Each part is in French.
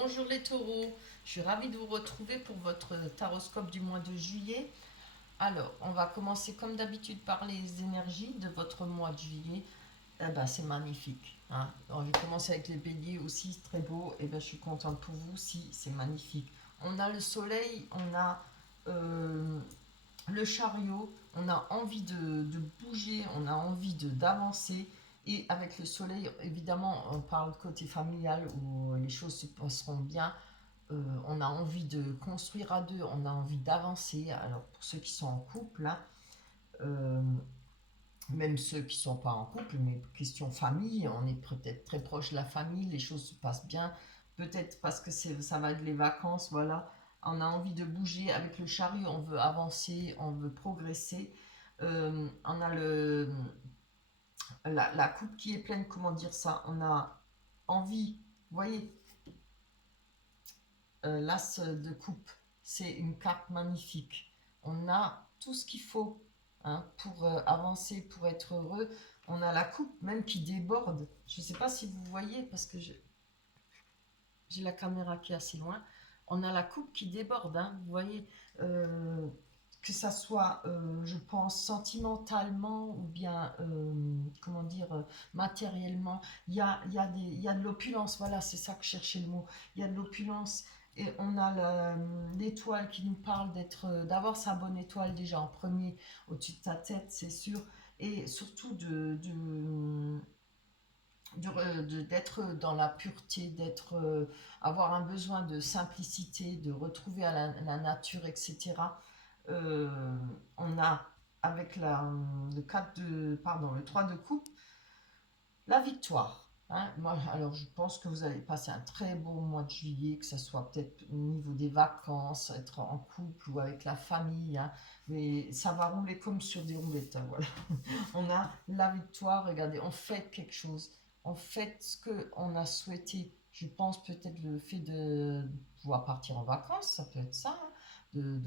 Bonjour les taureaux, je suis ravie de vous retrouver pour votre taroscope du mois de juillet. Alors, on va commencer comme d'habitude par les énergies de votre mois de juillet. Eh ben, c'est magnifique, hein. On va commencer avec les béliers aussi, c'est très beau. Eh ben, je suis contente pour vous aussi, c'est magnifique. On a le soleil, on a euh, le chariot, on a envie de bouger, on a envie d'avancer. Et avec le soleil, évidemment, on parle côté familial où les choses se passeront bien. On a envie de construire à deux, on a envie d'avancer. Alors pour ceux qui sont en couple, hein, euh, même ceux qui ne sont pas en couple, mais question famille, on est peut-être très proche de la famille, les choses se passent bien. Peut-être parce que ça va être les vacances, voilà. On a envie de bouger avec le chariot, on veut avancer, on veut progresser. On a la coupe qui est pleine, comment dire ça. On a envie, vous voyez, l'as de coupe, c'est une carte magnifique. On a tout ce qu'il faut, hein, pour avancer, pour être heureux. On a la coupe même qui déborde. Je ne sais pas si vous voyez parce que j'ai la caméra qui est assez loin. On a la coupe qui déborde, hein, vous voyez, que ça soit, je pense, sentimentalement ou bien, comment dire, matériellement. Il y a de l'opulence, voilà, c'est ça que je cherchais le mot. Il y a de l'opulence. Et on a l'étoile qui nous parle d'avoir sa bonne étoile déjà en premier au-dessus de ta tête, c'est sûr. Et surtout d'être dans la pureté, avoir un besoin de simplicité, de retrouver à la nature, etc. Euh, on a avec le 4 pardon, le 3 de coupe, la victoire. Hein. Moi, alors je pense que vous allez passer un très beau mois de juillet, que ce soit peut-être au niveau des vacances, être en couple ou avec la famille, hein. Mais ça va rouler comme sur des roulettes, hein, voilà. On a la victoire, regardez, on fait quelque chose, on fait ce qu'on a souhaité. Je pense peut-être le fait de pouvoir partir en vacances, ça peut être ça, hein, de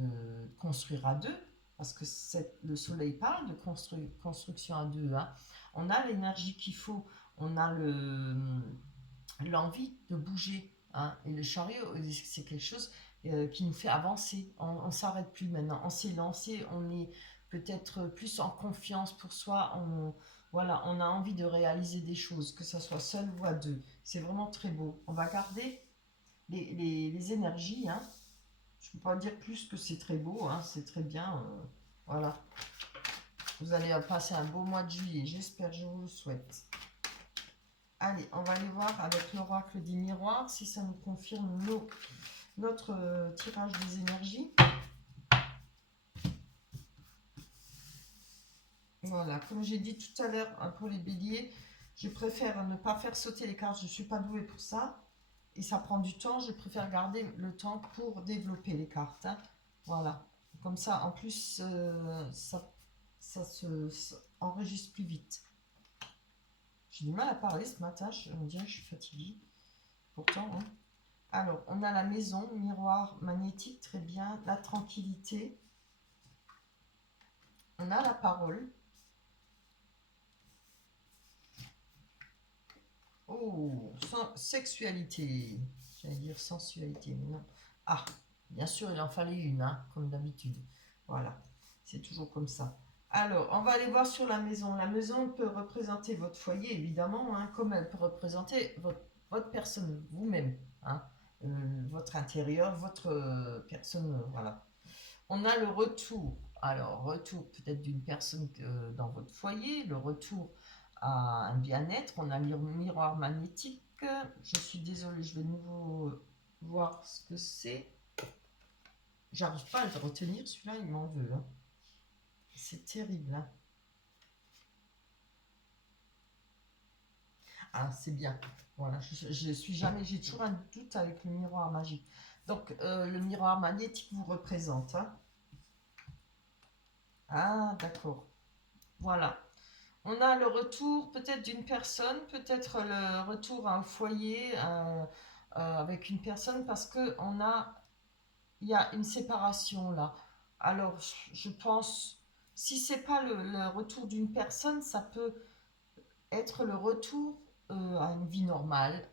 construire à deux, parce que le soleil parle de construction à deux, hein. On a l'énergie qu'il faut, on a l'envie de bouger, hein. Et le chariot, c'est quelque chose qui nous fait avancer. On ne s'arrête plus maintenant. On s'est lancé, on est peut-être plus en confiance pour soi. Voilà, on a envie de réaliser des choses, que ce soit seul ou à deux. C'est vraiment très beau. On va garder les énergies, hein. Je ne peux pas dire plus que c'est très beau, hein. C'est très bien. Voilà. Vous allez passer un beau mois de juillet. J'espère, je vous le souhaite. Allez, on va aller voir avec l'oracle des miroirs si ça nous confirme notre tirage des énergies. Voilà, comme j'ai dit tout à l'heure, hein, pour les béliers, je préfère ne pas faire sauter les cartes, je ne suis pas douée pour ça. Et ça prend du temps, je préfère garder le temps pour développer les cartes, hein. Voilà, comme ça, en plus, ça se enregistre plus vite. J'ai du mal à parler ce matin, on dirait que je suis fatiguée. Pourtant, hein. Alors, on a la maison, miroir magnétique, très bien. La tranquillité. On a la parole. Oh, sexualité. J'allais dire sensualité, mais non. Ah, bien sûr, il en fallait une, hein, comme d'habitude. Voilà, c'est toujours comme ça. Alors, on va aller voir sur la maison. La maison peut représenter votre foyer, évidemment, hein, comme elle peut représenter votre personne, vous-même, hein, votre intérieur, votre personne, voilà. On a le retour. Alors, retour peut-être d'une personne dans votre foyer, le retour à un bien-être. On a le miroir magnétique. Je suis désolée, je vais de nouveau voir ce que c'est. J'arrive pas à le retenir, celui-là, il m'en veut, hein. C'est terrible, hein. Ah, c'est bien. Voilà, je suis jamais, j'ai toujours un doute avec le miroir magique. Donc, le miroir magnétique vous représente, hein. Ah, d'accord. Voilà. On a le retour peut-être d'une personne, peut-être le retour à un foyer avec une personne parce que il y a une séparation là. Alors, je pense, si c'est pas le retour d'une personne, ça peut être le retour à une vie normale.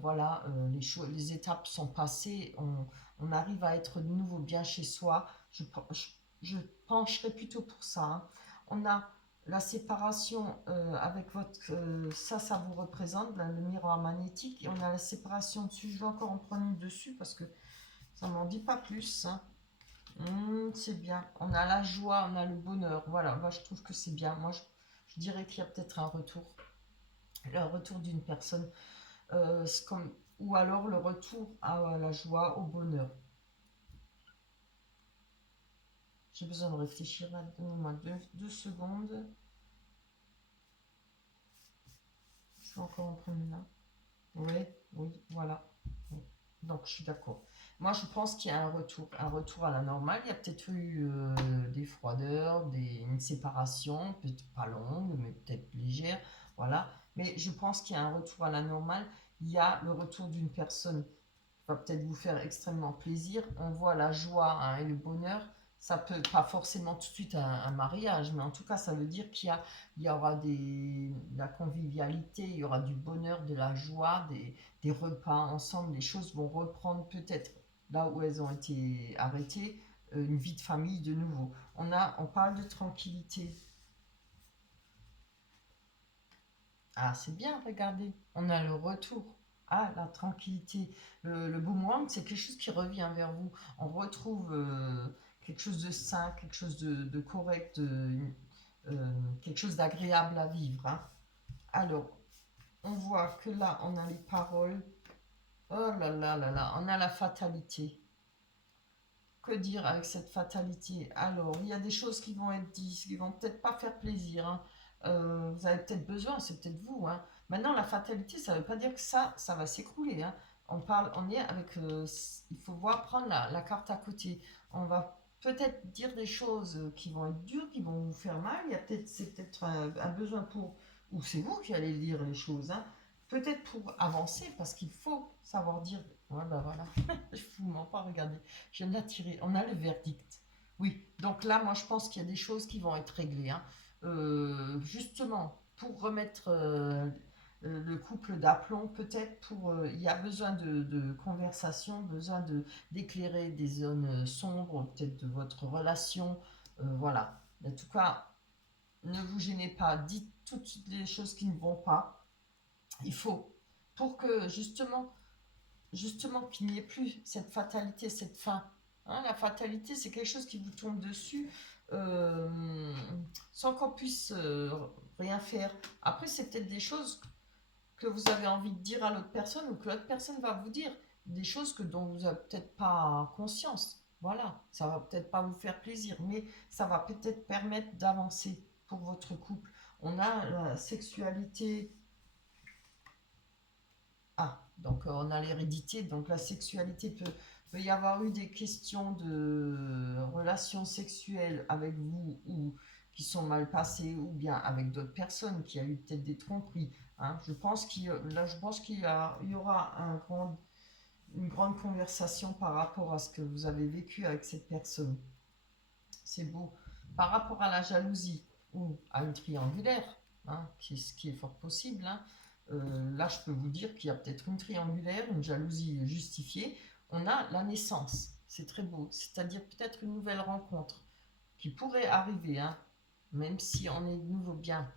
Voilà, les étapes sont passées, on arrive à être de nouveau bien chez soi. Je pencherai plutôt pour ça, hein. On a la séparation avec votre... ça vous représente, là, le miroir magnétique. Et on a la séparation dessus. Je vais encore en prendre une dessus parce que ça m'en dit pas plus, hein. C'est bien. On a la joie, on a le bonheur. Voilà, moi je trouve que c'est bien. Moi je dirais qu'il y a peut-être un retour. Le retour d'une personne, comme, ou alors le retour à la joie, au bonheur. J'ai besoin de réfléchir là. Donnez-moi deux secondes. Je vais encore en prendre une là. Oui, oui, voilà. Oui. Donc je suis d'accord. Moi je pense qu'il y a un retour à la normale. Il y a peut-être eu des froideurs, une séparation, peut-être pas longue, mais peut-être légère. Voilà. Mais je pense qu'il y a un retour à la normale. Il y a le retour d'une personne qui va peut-être vous faire extrêmement plaisir. On voit la joie, hein, et le bonheur. Ça peut pas forcément tout de suite un mariage, mais en tout cas, ça veut dire il y aura de la convivialité, il y aura du bonheur, de la joie, des repas ensemble. Les choses vont reprendre peut-être là où elles ont été arrêtées, une vie de famille de nouveau. On parle de tranquillité. Ah, c'est bien, regardez. On a le retour. Ah, la tranquillité. Le boomerang, c'est quelque chose qui revient vers vous. On retrouve quelque chose de sain, quelque chose de correct, quelque chose d'agréable à vivre, hein. Alors, on voit que là, on a les paroles. Oh là là là là, on a la fatalité. Que dire avec cette fatalité? Alors, il y a des choses qui vont être dites, qui vont peut-être pas faire plaisir, hein. Vous avez peut-être besoin, c'est peut-être vous, hein. Maintenant, la fatalité, ça ne veut pas dire que ça va s'écrouler, hein. On est avec, il faut voir prendre la carte à côté. On va peut-être dire des choses qui vont être dures, qui vont vous faire mal. C'est peut-être un besoin pour, ou c'est vous qui allez dire les choses, hein. Peut-être pour avancer, parce qu'il faut savoir dire. Voilà, voilà. Je vous mens pas, regardez. Je viens de la tirer. On a le verdict. Oui, donc là, moi, je pense qu'il y a des choses qui vont être réglées, hein. Justement, pour remettre le couple d'aplomb, peut-être il y a besoin de conversation, besoin d'éclairer des zones sombres, peut-être de votre relation. Voilà. En tout cas, ne vous gênez pas. Dites toutes les choses qui ne vont pas. Il faut, pour que justement qu'il n'y ait plus cette fatalité, cette fin. Hein, la fatalité, c'est quelque chose qui vous tombe dessus euh, sans qu'on puisse rien faire. Après, c'est peut-être des choses que vous avez envie de dire à l'autre personne ou que l'autre personne va vous dire. Des choses dont vous n'avez peut-être pas conscience. Voilà, ça va peut-être pas vous faire plaisir, mais ça va peut-être permettre d'avancer pour votre couple. On a la sexualité. Ah, donc on a l'hérédité, donc la sexualité peut y avoir eu des questions de relations sexuelles avec vous ou qui sont mal passées ou bien avec d'autres personnes qui a eu peut-être des tromperies, hein. Je pense qu'il y aura une grande conversation par rapport à ce que vous avez vécu avec cette personne. C'est beau. Par rapport à la jalousie ou à une triangulaire, hein, ce qui est fort possible, hein, là je peux vous dire qu'il y a peut-être une triangulaire, une jalousie justifiée. On a la naissance, c'est très beau, c'est-à-dire peut-être une nouvelle rencontre qui pourrait arriver, hein, même si on est de nouveau bien.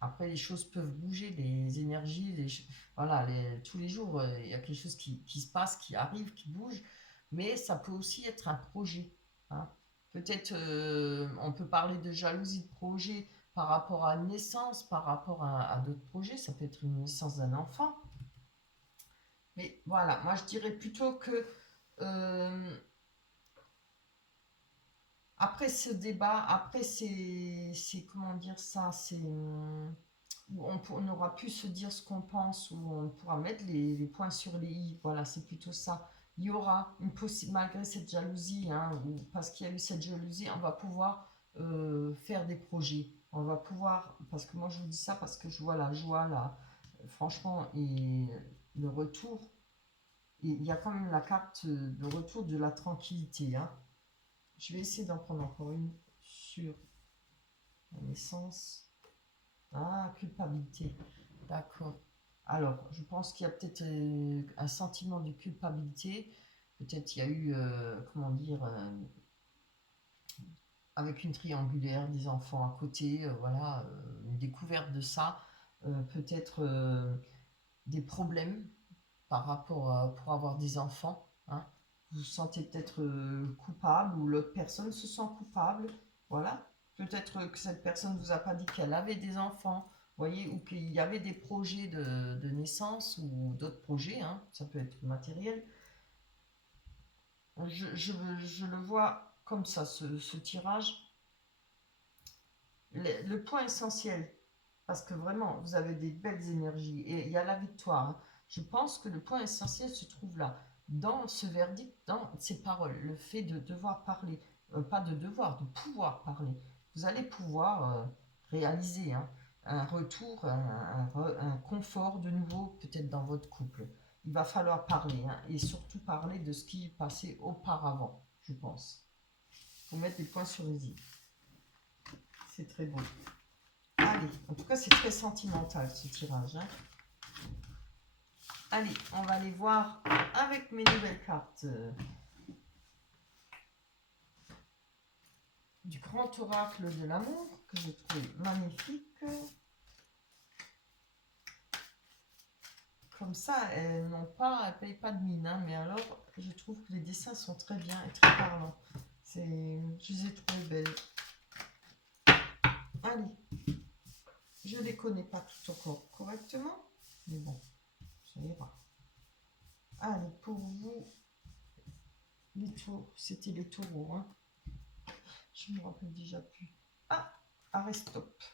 Après, les choses peuvent bouger, les énergies, voilà, tous les jours, il y a quelque chose qui se passe, qui arrive, qui bouge, mais ça peut aussi être un projet, hein. Peut-être on peut parler de jalousie de projet par rapport à une naissance, par rapport à d'autres projets, ça peut être une naissance d'un enfant. Mais voilà, moi je dirais plutôt que euh, après ce débat, après comment dire ça, où on aura pu se dire ce qu'on pense, où on pourra mettre les points sur les i. Voilà, c'est plutôt ça. Il y aura une possibilité, malgré cette jalousie, hein, ou parce qu'il y a eu cette jalousie, on va pouvoir faire des projets. On va pouvoir, parce que moi je vous dis ça parce que je vois la joie là, franchement, et le retour. Et il y a quand même la carte de retour de la tranquillité, hein. Je vais essayer d'en prendre encore une sur la naissance. Ah, culpabilité. D'accord. Alors, je pense qu'il y a peut-être un sentiment de culpabilité. Peut-être il y a eu, comment dire, avec une triangulaire, des enfants à côté, voilà, une découverte de ça. Peut-être des problèmes par rapport pour avoir des enfants. Hein. Vous vous sentez peut-être coupable ou l'autre personne se sent coupable. Voilà. Peut-être que cette personne ne vous a pas dit qu'elle avait des enfants, voyez, ou qu'il y avait des projets de naissance ou d'autres projets, hein, ça peut être matériel. Je le vois comme ça, ce tirage. Le point essentiel, parce que vraiment, vous avez des belles énergies et il y a la victoire. Hein. Je pense que le point essentiel se trouve là, dans ce verdict, dans ces paroles, le fait de devoir parler, pas de devoir, de pouvoir parler. Vous allez pouvoir réaliser hein, un retour, un confort de nouveau, peut-être dans votre couple. Il va falloir parler hein, et surtout parler de ce qui est passé auparavant, je pense. Il faut mettre des points sur les i. C'est très beau. Allez, en tout cas, c'est très sentimental ce tirage. Hein. Allez, on va aller voir avec mes nouvelles cartes du grand oracle de l'amour que je trouve magnifique. Comme ça, elles ne payent pas de mine, hein, mais alors je trouve que les dessins sont très bien et très parlants. Je les ai trouvés belles. Allez, je ne les connais pas tout encore correctement, mais bon, ça ira. Allez, pour vous, les taureaux, c'était les taureaux, hein. Je me rappelle déjà plus. Ah, Aristote.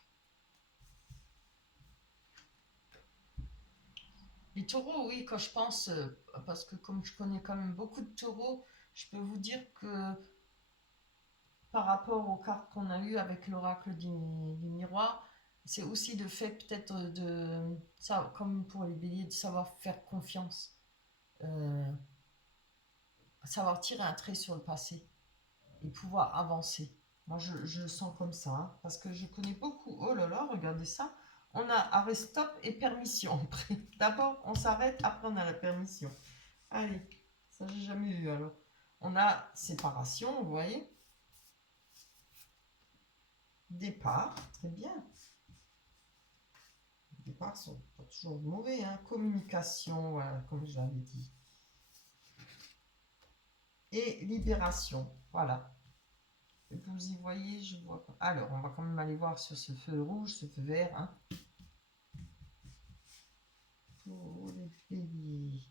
Les taureaux, oui, quand je pense, parce que comme je connais quand même beaucoup de taureaux, je peux vous dire que par rapport aux cartes qu'on a eues avec l'oracle du miroir, c'est aussi le fait peut-être de, ça, comme pour les béliers, de savoir faire confiance, euh, savoir tirer un trait sur le passé et pouvoir avancer. Moi, je le sens comme ça, hein, parce que je connais beaucoup. Oh là là, regardez ça. On a arrêt stop et permission. D'abord, on s'arrête, après on a la permission. Allez, ça j'ai jamais eu alors. On a séparation, vous voyez. Départ, très bien. Les départs sont pas toujours mauvais, hein. Communication, voilà, comme je l'avais dit. Et libération, voilà. Vous y voyez, je vois pas. Alors, on va quand même aller voir sur ce feu rouge, ce feu vert, hein. Pour les béliers.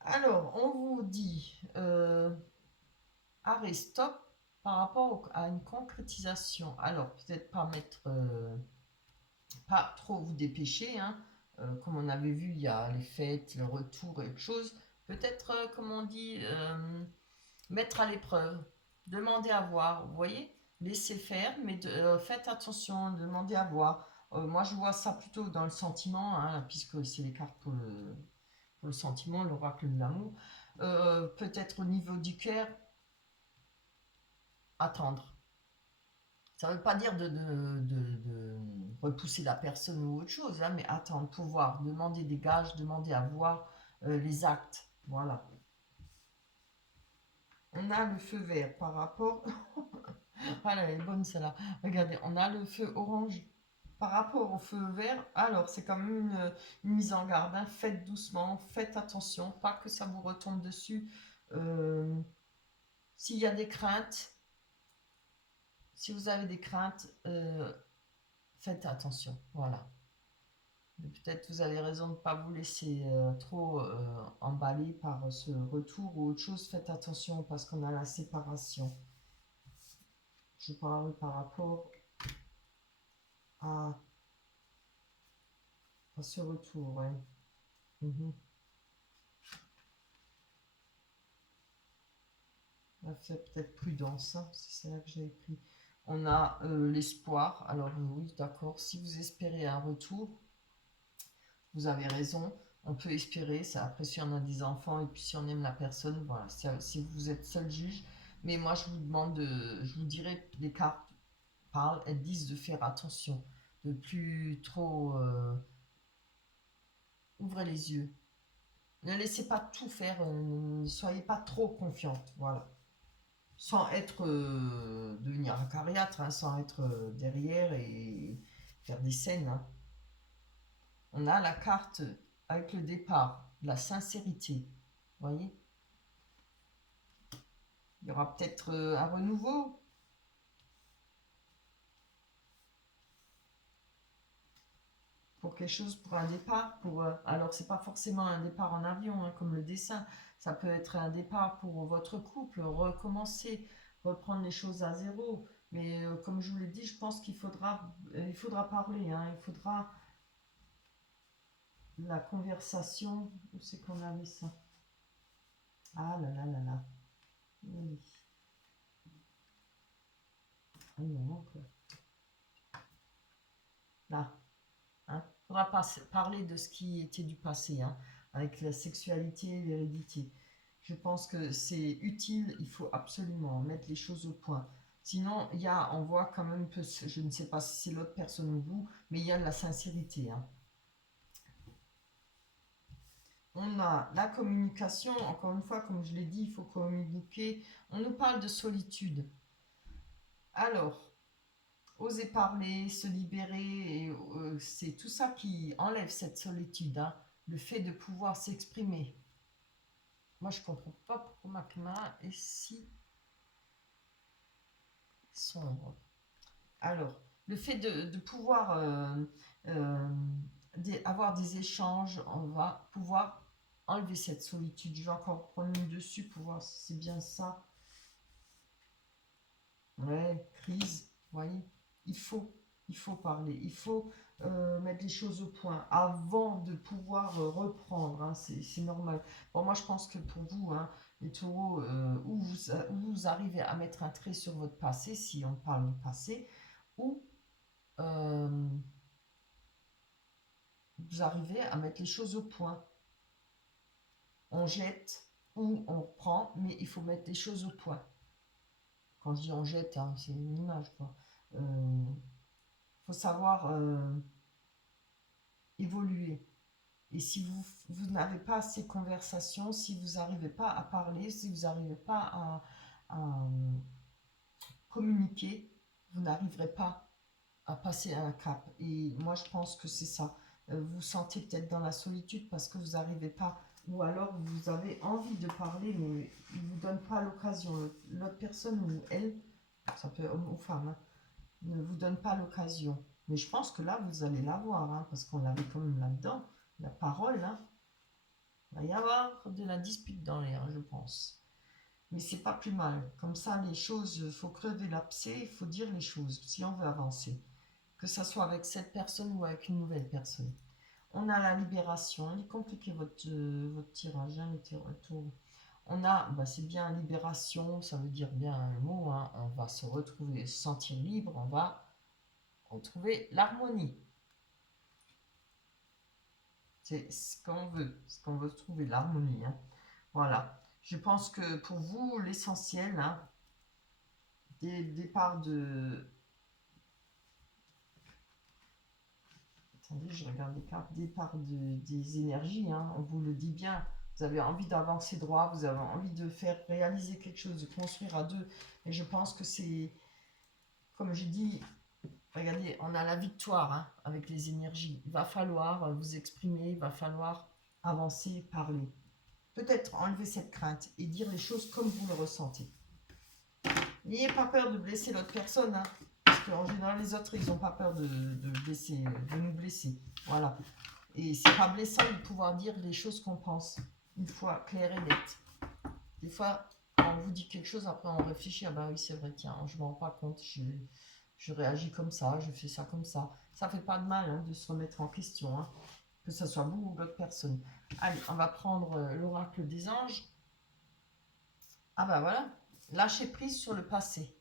Alors, on vous dit arrêt stop par rapport à une concrétisation. Alors, peut-être pas mettre, pas trop vous dépêcher, hein. Comme on avait vu, il y a les fêtes, le retour et autre chose. Peut-être, comme on dit, mettre à l'épreuve, demander à voir, vous voyez, laissez faire, mais faites attention, demandez à voir. Moi, je vois ça plutôt dans le sentiment, hein, puisque c'est les cartes pour le sentiment, l'oracle de l'amour. Peut-être au niveau du cœur, attendre. Ça ne veut pas dire de repousser la personne ou autre chose, hein, mais attendre, pouvoir, demander des gages, demander à voir les actes. Voilà. On a le feu vert par rapport. Voilà, elle est bonne celle-là. Regardez, on a le feu orange par rapport au feu vert. Alors, c'est quand même une mise en garde. Hein. Faites doucement, faites attention, pas que ça vous retombe dessus. Euh, S'il y a des craintes, si vous avez des craintes, faites attention. Voilà. Peut-être vous avez raison de ne pas vous laisser trop emballer par ce retour ou autre chose. Faites attention parce qu'on a la séparation. Je parle par rapport à, à ce retour. Ouais. Mhm. C'est peut-être prudence, hein, c'est ça que j'ai écrit. On a l'espoir. Alors oui, d'accord. Si vous espérez un retour, vous avez raison. On peut espérer. Ça, après, si on a des enfants et puis si on aime la personne, voilà. Si vous êtes seul juge. Mais moi, je vous demande je vous dirais, les cartes parlent, elles disent de faire attention, de plus trop Ouvrez les yeux. Ne laissez pas tout faire, ne soyez pas trop confiante, voilà. Sans être, devenir acariâtre, hein, sans être derrière et faire des scènes. Hein. On a la carte avec le départ, la sincérité, vous voyez. Il y aura peut-être un renouveau. Pour quelque chose, pour un départ, alors c'est pas forcément un départ en avion, hein, comme le dessin, ça peut être un départ pour votre couple, recommencer, reprendre les choses à zéro, mais comme je vous l'ai dit, je pense il faudra parler, hein, il faudra la conversation, où c'est qu'on avait ça? Ah là là là là, oui. Ah non, quoi. Là, hein. Il faudra parler de ce qui était du passé, hein, avec la sexualité et l'hérédité. Je pense que c'est utile, il faut absolument mettre les choses au point. Sinon, on voit quand même que, je ne sais pas si c'est l'autre personne ou vous, mais il y a de la sincérité. Hein. On a la communication, encore une fois, comme je l'ai dit, il faut communiquer. On nous parle de solitude. Alors, oser parler, se libérer, et c'est tout ça qui enlève cette solitude. Hein. Le fait de pouvoir s'exprimer. Moi, je comprends pas pourquoi ma caméra est si sombre. Alors, le fait de pouvoir avoir des échanges, on va pouvoir enlever cette solitude. Je vais encore prendre une dessus pour voir si c'est bien ça. Ouais, crise, vous voyez. Il faut, il faut parler, il faut mettre les choses au point avant de pouvoir reprendre, hein, c'est normal. Bon, moi je pense que pour vous, hein, les taureaux, où vous arrivez à mettre un trait sur votre passé, si on parle du passé, ou euh, vous arrivez à mettre les choses au point. On jette ou on reprend, mais il faut mettre les choses au point. Quand je dis on jette, hein, c'est une image, quoi. Faut savoir évoluer. Et si vous n'avez pas ces conversations, si vous n'arrivez pas à parler, si vous n'arrivez pas à communiquer, vous n'arriverez pas à passer à un cap. Et moi, je pense que c'est ça. Vous vous sentez peut-être dans la solitude parce que vous n'arrivez pas, ou alors vous avez envie de parler, mais il ne vous donne pas l'occasion. L'autre personne ou elle, ça peut être homme ou femme, hein, ne vous donne pas l'occasion. Mais je pense que là, vous allez l'avoir, hein, parce qu'on l'avait quand même là-dedans. La parole, hein. Il va y avoir de la dispute dans l'air, je pense. Mais c'est pas plus mal. Comme ça, les choses, il faut crever l'abcès, il faut dire les choses si on veut avancer. Que ça soit avec cette personne ou avec une nouvelle personne. On a la libération. Il est compliqué votre tirage, hein, le tour. On a, bah, c'est bien libération, ça veut dire bien un mot. Hein. On va se retrouver, se sentir libre, on va retrouver l'harmonie. C'est ce qu'on veut trouver, l'harmonie. Hein. Voilà. Je pense que pour vous, l'essentiel, hein, des départs de... Attendez, je regarde les cartes. Départ des énergies, hein, on vous le dit bien. Vous avez envie d'avancer droit, vous avez envie de faire réaliser quelque chose, de construire à deux. Et je pense que c'est, comme j'ai dit, regardez, on a la victoire, hein, avec les énergies. Il va falloir vous exprimer, il va falloir avancer, parler. Peut-être enlever cette crainte et dire les choses comme vous le ressentez. N'ayez pas peur de blesser l'autre personne, hein, parce qu'en général, les autres, ils n'ont pas peur blesser, de nous blesser. Voilà. Et c'est pas blessant de pouvoir dire les choses qu'on pense, une fois clair et net. Des fois, on vous dit quelque chose, après on réfléchit, ah bah oui, c'est vrai, tiens, je m'en rends pas compte, je réagis comme ça, je fais ça comme ça. Ça fait pas de mal, hein, de se remettre en question, hein, que ce soit vous ou l'autre personne. Allez, on va prendre l'oracle des anges. Ah bah voilà, lâcher prise sur le passé.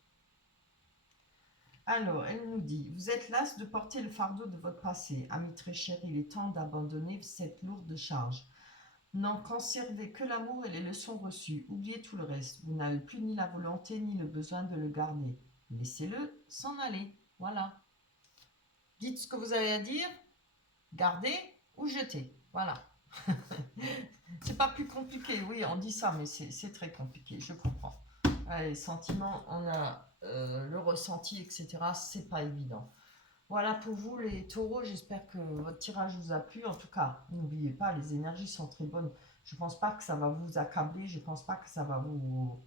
Alors, elle nous dit, vous êtes las de porter le fardeau de votre passé. Ami très cher, il est temps d'abandonner cette lourde charge. N'en conservez que l'amour et les leçons reçues. Oubliez tout le reste. Vous n'avez plus ni la volonté ni le besoin de le garder. Laissez-le s'en aller. Voilà. Dites ce que vous avez à dire, gardez ou jetez. Voilà. C'est pas plus compliqué, oui, on dit ça, mais c'est très compliqué, je comprends. Les sentiments, on a le ressenti, etc. C'est pas évident. Voilà pour vous les taureaux, j'espère que votre tirage vous a plu. En tout cas, n'oubliez pas, les énergies sont très bonnes. Je pense pas que ça va vous accabler, je pense pas que ça va vous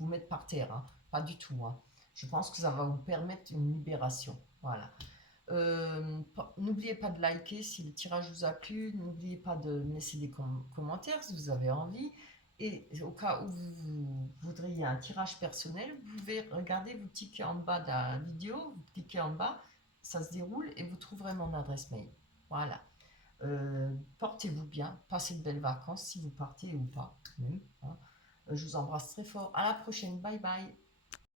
mettre par terre, hein. Pas du tout, hein. Je pense que ça va vous permettre une libération. Voilà. N'oubliez pas de liker si le tirage vous a plu. N'oubliez pas de me laisser des commentaires si vous avez envie. Et au cas où vous voudriez un tirage personnel, vous pouvez regarder, vous cliquez en bas de la vidéo, vous cliquez en bas, ça se déroule et vous trouverez mon adresse mail. Voilà. Portez-vous bien, passez de belles vacances si vous partez ou pas. Même, hein. Je vous embrasse très fort. À la prochaine. Bye bye.